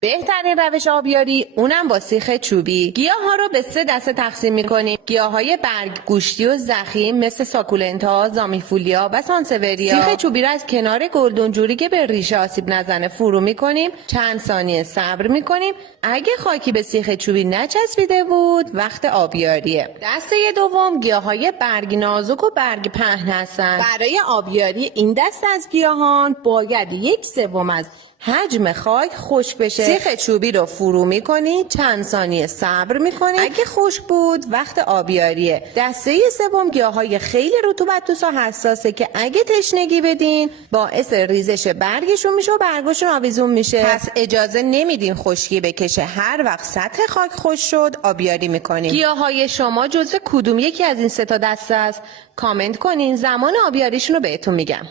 بهترین روش آبیاری اونم با سیخ چوبی. گیاها رو به 3 دسته تقسیم می‌کنیم. گیاهای برگ گوشتی و ضخیم مثل ساکولنتا، زامیفولیا و سانسوریا. سیخ چوبی رو از کنار گلدون جوری که به ریشه آسیب نزنه فرو می‌کنیم. چند ثانیه صبر می‌کنیم. اگه خاکی به سیخ چوبی نچسبیده بود، وقت آبیاریه. دسته دوم گیاهای برگ نازک و برگ پهن هستن. برای آبیاری این دسته از گیاهان باید 1/3 از حجم خاک خشک بشه. سیخ چوبی رو فرو میکنید، چند ثانیه صبر میکنید. اگه خشک بود وقت آبیاریه. دسته سوم گیاهای خیلی رطوبت دوست و حساسه که اگه تشنگی بدین باعث ریزش برگشون میشه و برگشون آویزون میشه. پس اجازه نمیدین خشکی بکشه. هر وقت سطح خاک خشک شد آبیاری میکنین. گیاهای شما جزو کدوم یکی از این 3 تا دسته است؟ کامنت کنین، زمان آبیاریشون رو بهتون میگم.